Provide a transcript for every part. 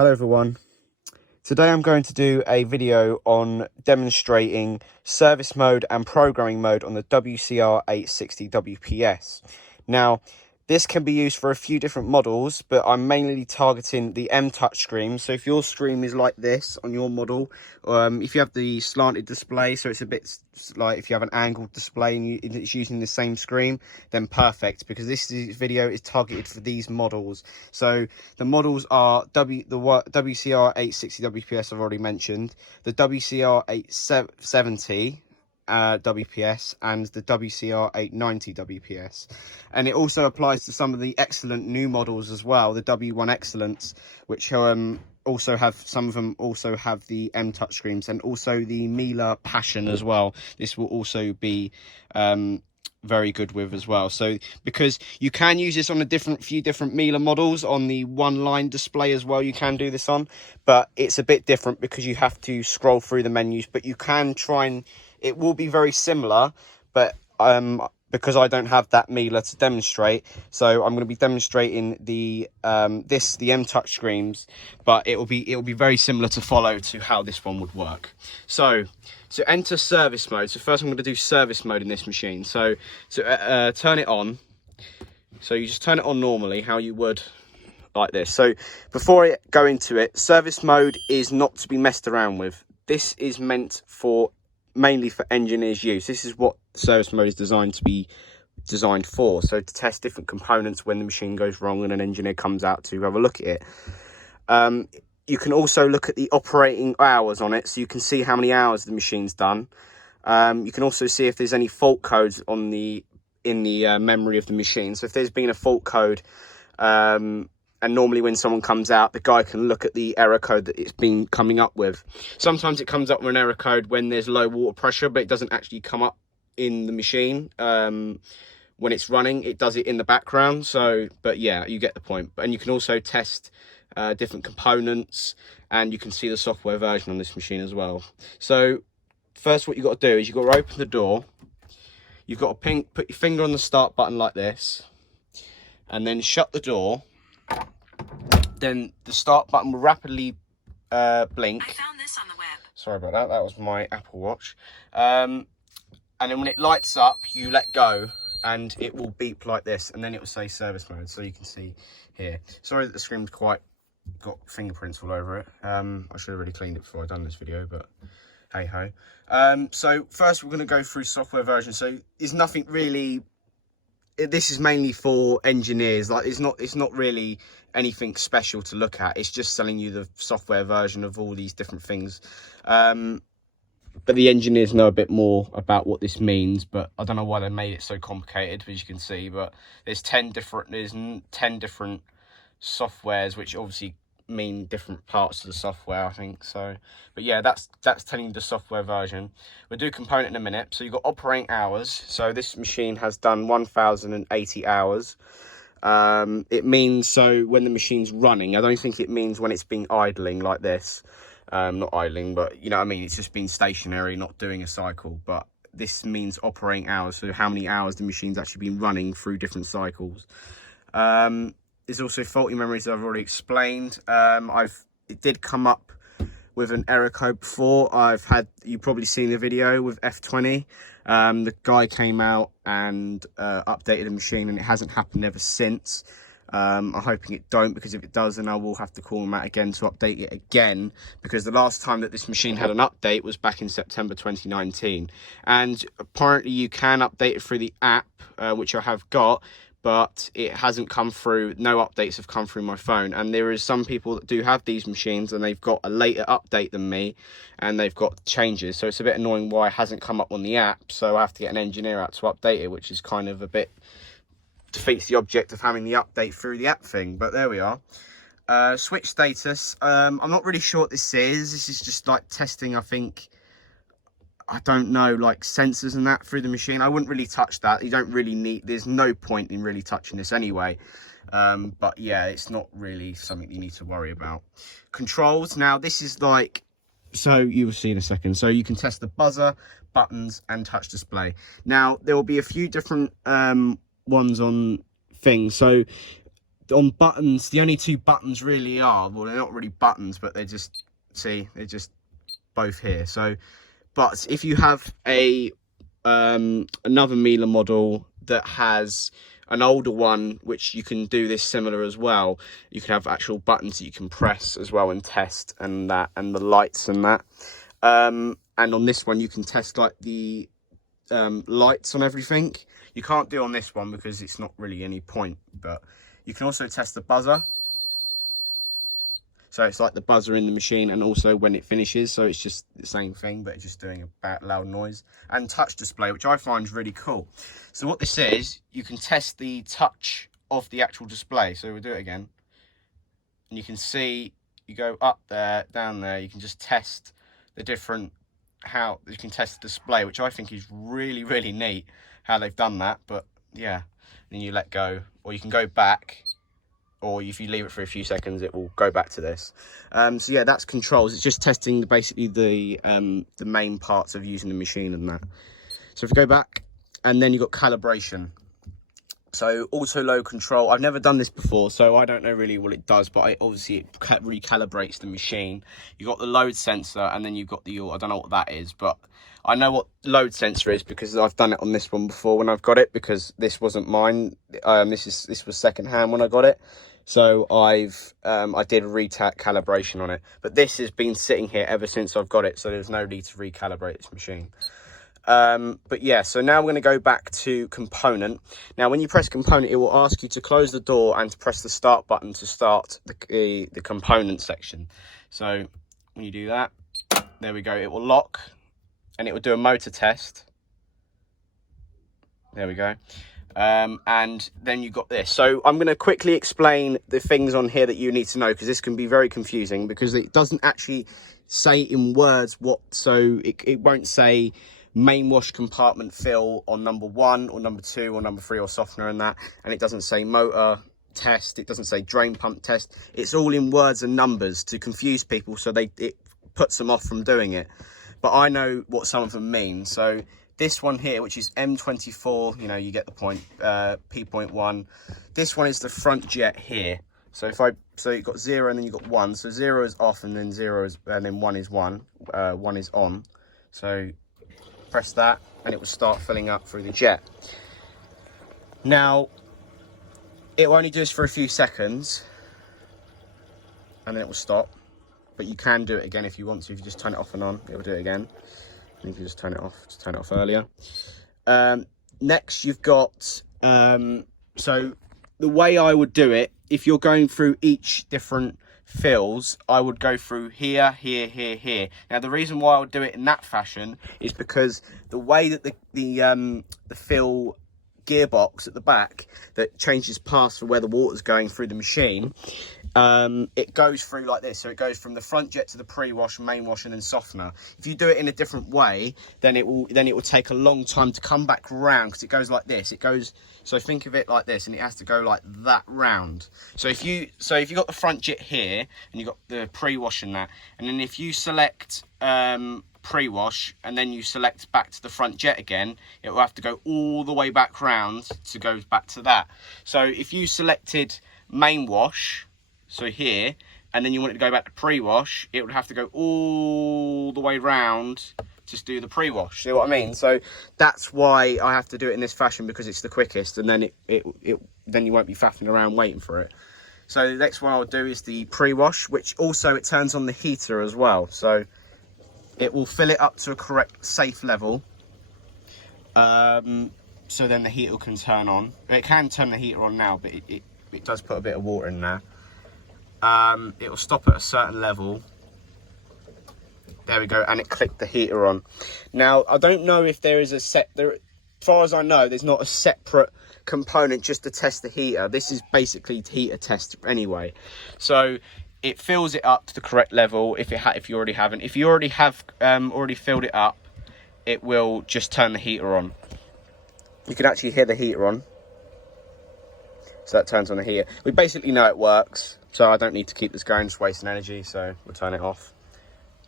Hello everyone. Today I'm going to do a video on demonstrating service mode and programming mode on the WCR860WPS. Now, this can be used for a few different models, but I'm mainly targeting the M touchscreen. So if your screen is like this on your model, if you have the slanted display, so it's a bit like if you have an angled display and it's using the same screen, then perfect, because this video is targeted for these models. So the models are the WCR860WPS I've already mentioned, the WCR870 WPS and the WCR890 WPS, and it also applies to some of the excellent new models as well, the W1 Excellence, which also have, some of them also have the M touchscreens, and also the Miele Passion as well. This will also be very good with as well. So because you can use this on a few different Miele models on the one line display as well, you can do this on, but it's a bit different because you have to scroll through the menus. But you can try and it will be very similar, but because I don't have that Miele to demonstrate, so I'm going to be demonstrating the M touchscreens, but it will be very similar to follow to how this one would work. So enter service mode. So first I'm going to do service mode in this machine. So turn it on. So you just turn it on normally, how you would, like this. So before I go into it, service mode is not to be messed around with. This is meant for mainly for engineers' use. This is what service mode is designed for. So to test different components when the machine goes wrong and an engineer comes out to have a look at it. You can also look at the operating hours on it, so you can see how many hours the machine's done. You can also see if there's any fault codes on in the memory of the machine. So if there's been a fault code, and normally when someone comes out, the guy can look at the error code that it's been coming up with. Sometimes it comes up with an error code when there's low water pressure, but it doesn't actually come up in the machine when it's running. It does it in the background. So, but yeah, you get the point. And you can also test different components, and you can see the software version on this machine as well. So first, what you've got to do is you've got to open the door. You've got to put your finger on the start button like this, and then shut the door. Then the start button will rapidly blink. I found this on the web. Sorry about that. That was my Apple Watch. And then when it lights up, you let go, and it will beep like this, and then it will say service mode. So you can see here. Sorry that the screen's got fingerprints all over it. I should have really cleaned it before I done this video, but hey ho. So first we're going to go through software version. So there's nothing really. This is mainly for engineers. Like it's not really anything special to look at. It's just telling you the software version of all these different things. But the engineers know a bit more about what this means. But I don't know why they made it so complicated, as you can see. But there's 10 different softwares, which obviously mean different parts of the software, I think. So, but yeah, that's telling you the software version. We'll do component in a minute. So you've got operating hours. So this machine has done 1,080 hours. It means, so when the machine's running, I don't think it means when it's been idling like this. Not idling, but you know what I mean, it's just been stationary, not doing a cycle. But this means operating hours, so how many hours the machine's actually been running through different cycles. There's also faulty memories that I've already explained. It did come up with an error code before. You've probably seen the video with F20. The guy came out and updated the machine, and it hasn't happened ever since. I'm hoping it don't, because if it does, then I will have to call him out again to update it again, because the last time that this machine had an update was back in September 2019. And apparently you can update it through the app, which I have got, but it hasn't come through. No updates have come through my phone. And there is some people that do have these machines, and they've got a later update than me, and they've got changes. So it's a bit annoying why it hasn't come up on the app. So I have to get an engineer out to update it, which is kind of a bit defeats the object of having the update through the app thing. But there we are. Switch status. I'm not really sure what this is. This is just like testing, I think. I don't know, like sensors and that through the machine. I wouldn't really touch that. You don't really need, there's no point in really touching this anyway. But yeah, it's not really something you need to worry about. Controls. Now this is like, so you will see in a second. So you can test the buzzer, buttons and touch display. Now there will be a few different ones on things. So on buttons, the only two buttons really are, well, they're not really buttons, but they're just, see, they're just both here. So, but if you have a another Miele model that has an older one, which you can do this similar as well, you can have actual buttons that you can press as well and test, and that, and the lights and that. And on this one you can test like the lights on everything. You can't do on this one because it's not really any point, but you can also test the buzzer. So it's like the buzzer in the machine, and also when it finishes, so it's just the same thing, but it's just doing a bad loud noise. And touch display, which I find is really cool. So what this is, you can test the touch of the actual display. So we'll do it again. And you can see, you go up there, down there, you can just test the different, how you can test the display, which I think is really, really neat how they've done that. But yeah, then you let go, or you can go back, or if you leave it for a few seconds, it will go back to this. So yeah, that's controls. It's just testing basically the main parts of using the machine and that. So if we go back, and then you've got calibration. So auto load control, I've never done this before, so I don't know really what it does, but obviously it recalibrates the machine. You've got the load sensor, and then you've got the, I don't know what that is, but I know what load sensor is because I've done it on this one before when I've got it, because this wasn't mine. This was second hand when I got it. So I did calibration on it, but this has been sitting here ever since I've got it, so there's no need to recalibrate this machine. But yeah, so now we're going to go back to component. Now when you press component, it will ask you to close the door and to press the start button to start the component section. So when you do that, there we go, it will lock, and it will do a motor test. There we go. And then you've got this. So I'm going to quickly explain the things on here that you need to know, because this can be very confusing, because it doesn't actually say in words what, so it won't say main wash compartment fill on number 1 or number 2 or number 3 or softener and that, and it doesn't say motor test, it doesn't say drain pump test. It's all in words and numbers to confuse people, so it puts them off from doing it. But I know what some of them mean. So this one here, which is M24, you know, you get the point, P.1. This one is the front jet here. So so you've got 0 and then you've got 1. So 0 is off, and then 0 is, and then 1 is 1. 1 is on. So press that, and it will start filling up through the jet. Now, it will only do this for a few seconds, and then it will stop. But you can do it again if you want to. If you just turn it off and on, it will do it again. And you can just turn it off. Just turn it off earlier. Next, you've got, so the way I would do it, if you're going through each different fills, I would go through here, here, here, here. Now, the reason why I would do it in that fashion is because the way that the fill gearbox at the back that changes paths for where the water's going through the machine, it goes through like this. So it goes from the front jet to the pre-wash, main wash, and then softener. If you do it in a different way, then it will take a long time to come back round, because it goes like this. It goes, so think of it like this, and it has to go like that round. So if you got the front jet here, and you got the pre-wash and that, and then if you select pre-wash, and then you select back to the front jet again, it will have to go all the way back round to go back to that. So if you selected main wash, so here, and then you want it to go back to pre-wash, it would have to go all the way round to do the pre-wash. See what I mean? So that's why I have to do it in this fashion, because it's the quickest, and then then you won't be faffing around waiting for it. So the next one I'll do is the pre-wash, which also it turns on the heater as well. So it will fill it up to a correct safe level. So then the heater can turn on. It can turn the heater on now, but it does put a bit of water in there. It will stop at a certain level. There we go, and it clicked the heater on. Now, I don't know if there is as far as I know, there's not a separate component just to test the heater. This is basically heater test anyway. So it fills it up to the correct level. If you already haven't, if you already have already filled it up, it will just turn the heater on. You can actually hear the heater on. So that turns on the heater. We basically know it works, so I don't need to keep this going, just wasting energy, so we'll turn it off.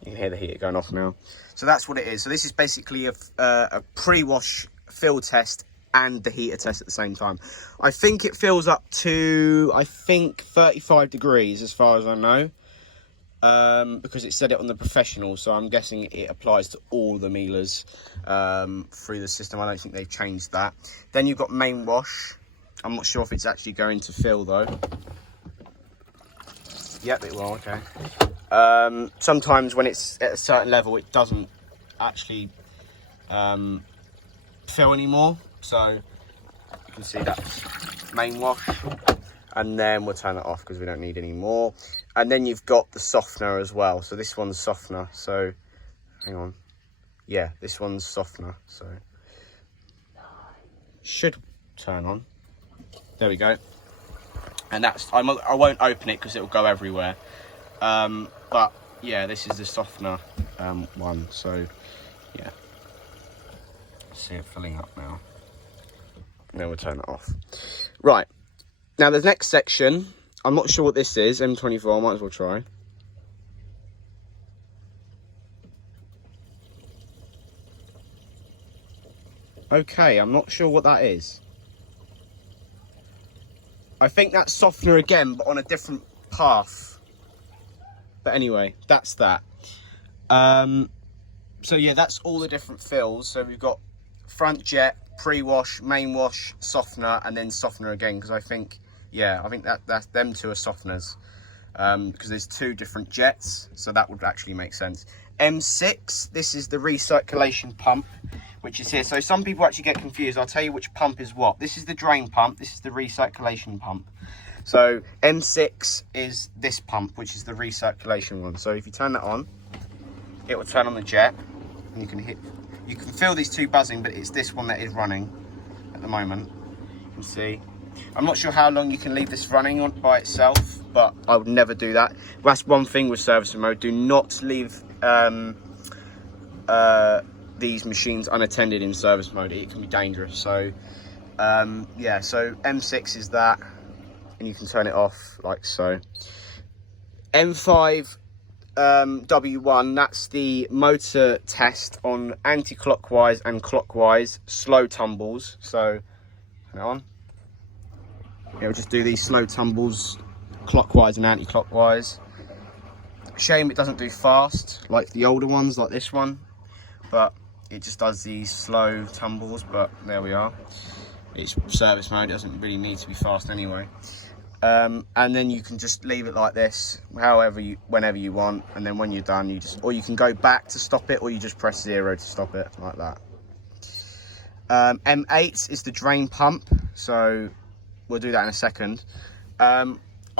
You can hear the heater going off now. So that's what it is. So this is basically a pre-wash fill test and the heater test at the same time. I think it fills up to, 35 degrees as far as I know. Because it said it on the professional, so I'm guessing it applies to all the Miele's through the system. I don't think they've changed that. Then you've got main wash. I'm not sure if it's actually going to fill though. Yep, it will, okay. Sometimes when it's at a certain level, it doesn't actually fill anymore. So you can see that's main wash. And then we'll turn it off because we don't need any more. And then you've got the softener as well. So this one's softener. So hang on. Yeah, this one's softener. So should turn on. There we go. And that's, I won't open it because it will go everywhere. But yeah, this is the softener one. So yeah, see it filling up now. And then we'll turn it off. Right. Now the next section, I'm not sure what this is, M24, I might as well try. Okay, I'm not sure what that is. I think that's softener again, but on a different path. But anyway, that's that. So yeah, that's all the different fills. So we've got front jet, pre-wash, main wash, softener, and then softener again, because I think that's them two are softeners, because there's two different jets, so that would actually make sense. M6, this is the recirculation pump, which is here. So some people actually get confused. I'll tell you which pump is what. This is the drain pump, this is the recirculation pump. So M6 is this pump, which is the recirculation one. So if you turn that on, it will turn on the jet, and you can feel these two buzzing, but it's this one that is running at the moment. You can see. I'm not sure how long you can leave this running on by itself, but I would never do that. That's one thing with service mode. Do not leave these machines unattended in service mode. It can be dangerous. So yeah, so M6 is that, and you can turn it off like so. M5 W1, that's the motor test on anti-clockwise and clockwise slow tumbles. So turn it on. It'll just do these slow tumbles clockwise and anti-clockwise. Shame it doesn't do fast like the older ones, like this one, but it just does these slow tumbles. But there we are. It's service mode, it doesn't really need to be fast anyway. And then you can just leave it like this, whenever you want, and then when you're done, or you can go back to stop it, or you just press 0 to stop it, like that. M8 is the drain pump, so we'll do that in a second. I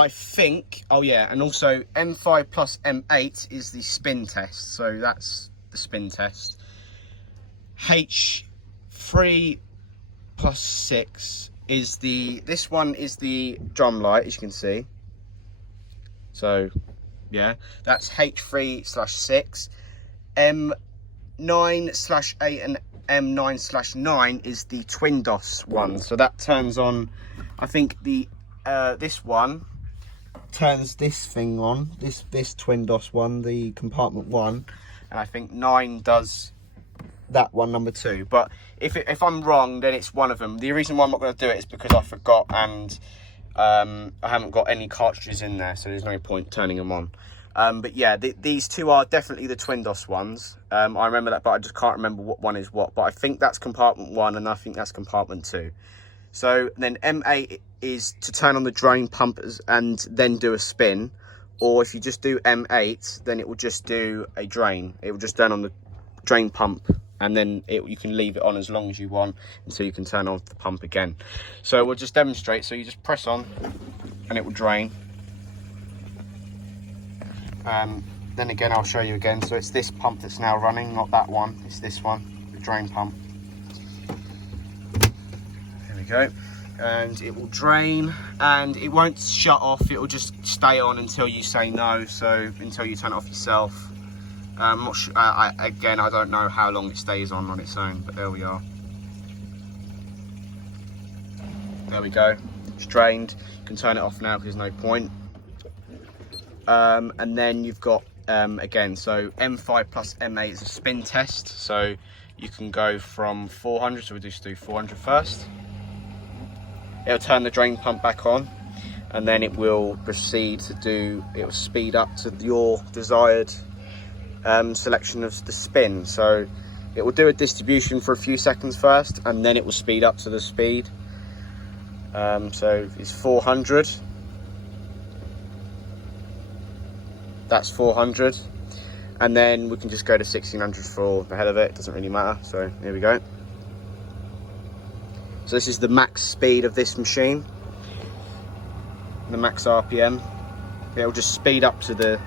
think, oh yeah, and also M5 plus M8 is the spin test, so that's the spin test. H3 plus 6 is this one is the drum light, as you can see. So yeah, that's H3/6. M9/8 and M9/9 is the twin DOS one, so that turns on, I think this one turns this thing on, this twin DOS one, the compartment one, and I think 9 does that one, number 2. But if I'm wrong, then it's one of them. The reason why I'm not going to do it is because I forgot, and I haven't got any cartridges in there, so there's no point turning them on. But yeah, these two are definitely the twin DOS ones. I remember that, but I just can't remember what one is what. But I think that's compartment 1, and I think that's compartment 2. So then M8 is to turn on the drain pumpers and then do a spin. Or if you just do M8, then it will just do a drain. It will just turn on the drain pump, and then you can leave it on as long as you want until you can turn off the pump again. So we'll just demonstrate. So you just press on and it will drain. Then again, I'll show you again. So it's this pump that's now running, not that one. It's this one, the drain pump. There we go. And it will drain, and it won't shut off. It will just stay on until you say no. So until you turn it off yourself. I'm not sure. Again, I don't know how long it stays on its own, but there we are. There we go. It's drained. You can turn it off now because there's no point. And then you've got again, so M5 plus M8 is a spin test. So you can go from 400, so we'll just do 400 first. It'll turn the drain pump back on, and then it will proceed to do, it will speed up to your desired selection of the spin. So it will do a distribution for a few seconds first, and then it will speed up to the speed. So it's 400. That's 400. And then we can just go to 1600 for the hell of it. It doesn't really matter. So here we go. So this is the max speed of this machine. The max RPM. It'll just speed up to the...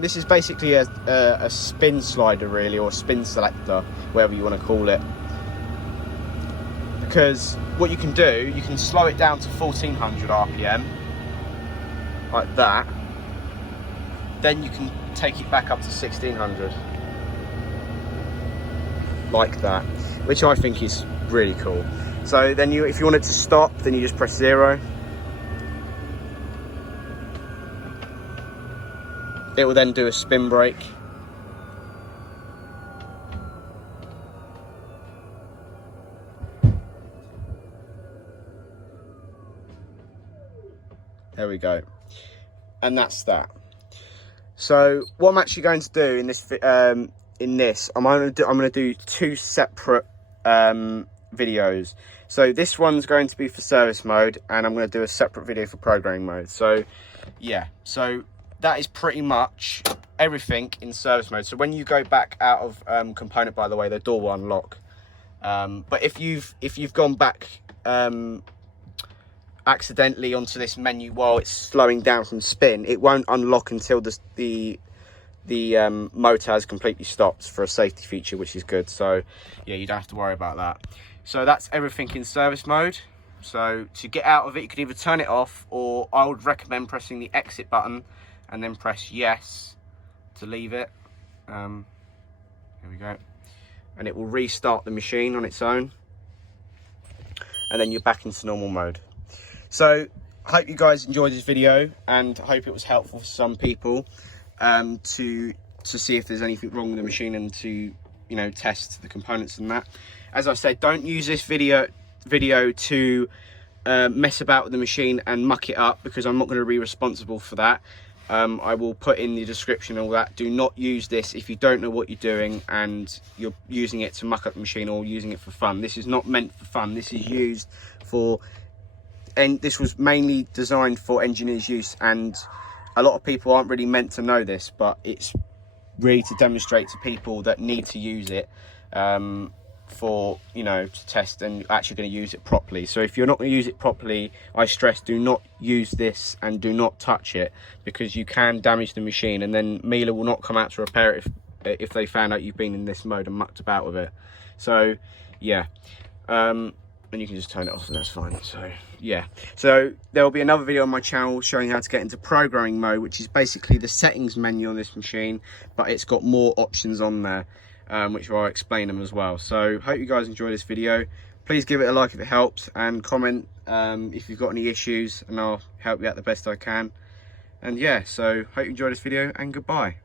this is basically a spin slider really, or spin selector, whatever you want to call it. Because what you can do, you can slow it down to 1400 RPM, like that. Then you can take it back up to 1600, like that, which I think is really cool. So then if you want it to stop, then you just press 0. It will then do a spin break. There we go. And that's that. So what I'm actually going to do in this I'm going to do 2 separate videos. So this one's going to be for service mode, and I'm going to do a separate video for programming mode. So yeah, so that is pretty much everything in service mode. So when you go back out of component, by the way, the door will unlock. But if you've gone back accidentally onto this menu while it's slowing down from spin, it won't unlock until the motor has completely stopped, for a safety feature, which is good. So yeah, you don't have to worry about that. So that's everything in service mode. So to get out of it, you could either turn it off, or I would recommend pressing the exit button and then press yes to leave it. Here we go. And it will restart the machine on its own, and then you're back into normal mode. So I hope you guys enjoyed this video, and I hope it was helpful for some people to see if there's anything wrong with the machine, and to, you know, test the components and that. As I said, don't use this video to mess about with the machine and muck it up, because I'm not going to be responsible for that. I will put in the description and all that. Do not use this if you don't know what you're doing and you're using it to muck up the machine, or using it for fun. This is not meant for fun. This is used for, and this was mainly designed for engineers' use, and a lot of people aren't really meant to know this, but it's really to demonstrate to people that need to use it for, you know, to test and actually going to use it properly. So if you're not going to use it properly, I stress, do not use this and do not touch it, because you can damage the machine, and then Miele will not come out to repair it if they found out you've been in this mode and mucked about with it. So yeah, and you can just turn it off and that's fine. So yeah, so there will be another video on my channel showing how to get into programming mode, which is basically the settings menu on this machine, but it's got more options on there, which I'll explain them as well. So hope you guys enjoy this video. Please give it a like if it helps, and comment if you've got any issues, and I'll help you out the best I can. And yeah, so hope you enjoyed this video, and goodbye.